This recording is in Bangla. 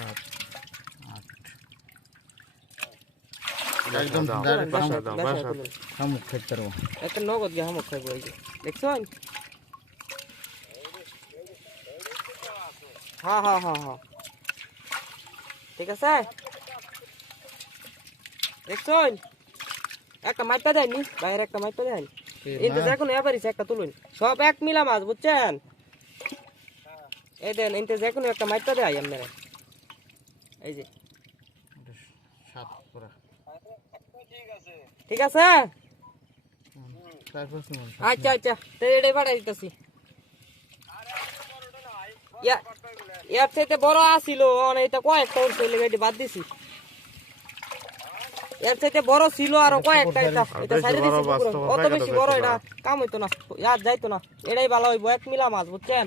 7 8 একদম ডাইরেক্ট বাসা শামুক খাইতে পারবো একটা নগদ গিয়ে হামক খাইবো এই যে দেখছো হ্যাঁ হ্যাঁ হ্যাঁ হ্যাঁ ঠিক আছে দেখছো একটা মাইপা দেয়নি বাইরে একটা মাইপা দেয়নি ইন্তজার কোনো ব্যাপারিস একটা তুলুন সব এক মিলা মাছ বুঝছেন এই দেন ইন্তজার কোনো একটা মাইপা দেয় আপনারা এই যে 7 পুরা ঠিক আছে তারপর আচ্ছা আচ্ছা তো এটাই পাঠাই দিতেছি ইয়ার থেকে বড় আসিল এটা কয়েকটা উঠছে লেগে বাদ দিছি এর থেকে বড় ছিল আরো কয়েকটা এটা সাইডে দিছি অত বেশি বড় এটা কাম হইতো না ইয়ার যাইতো না এটাই ভালো হইব এক মিলা মাছ বুঝছেন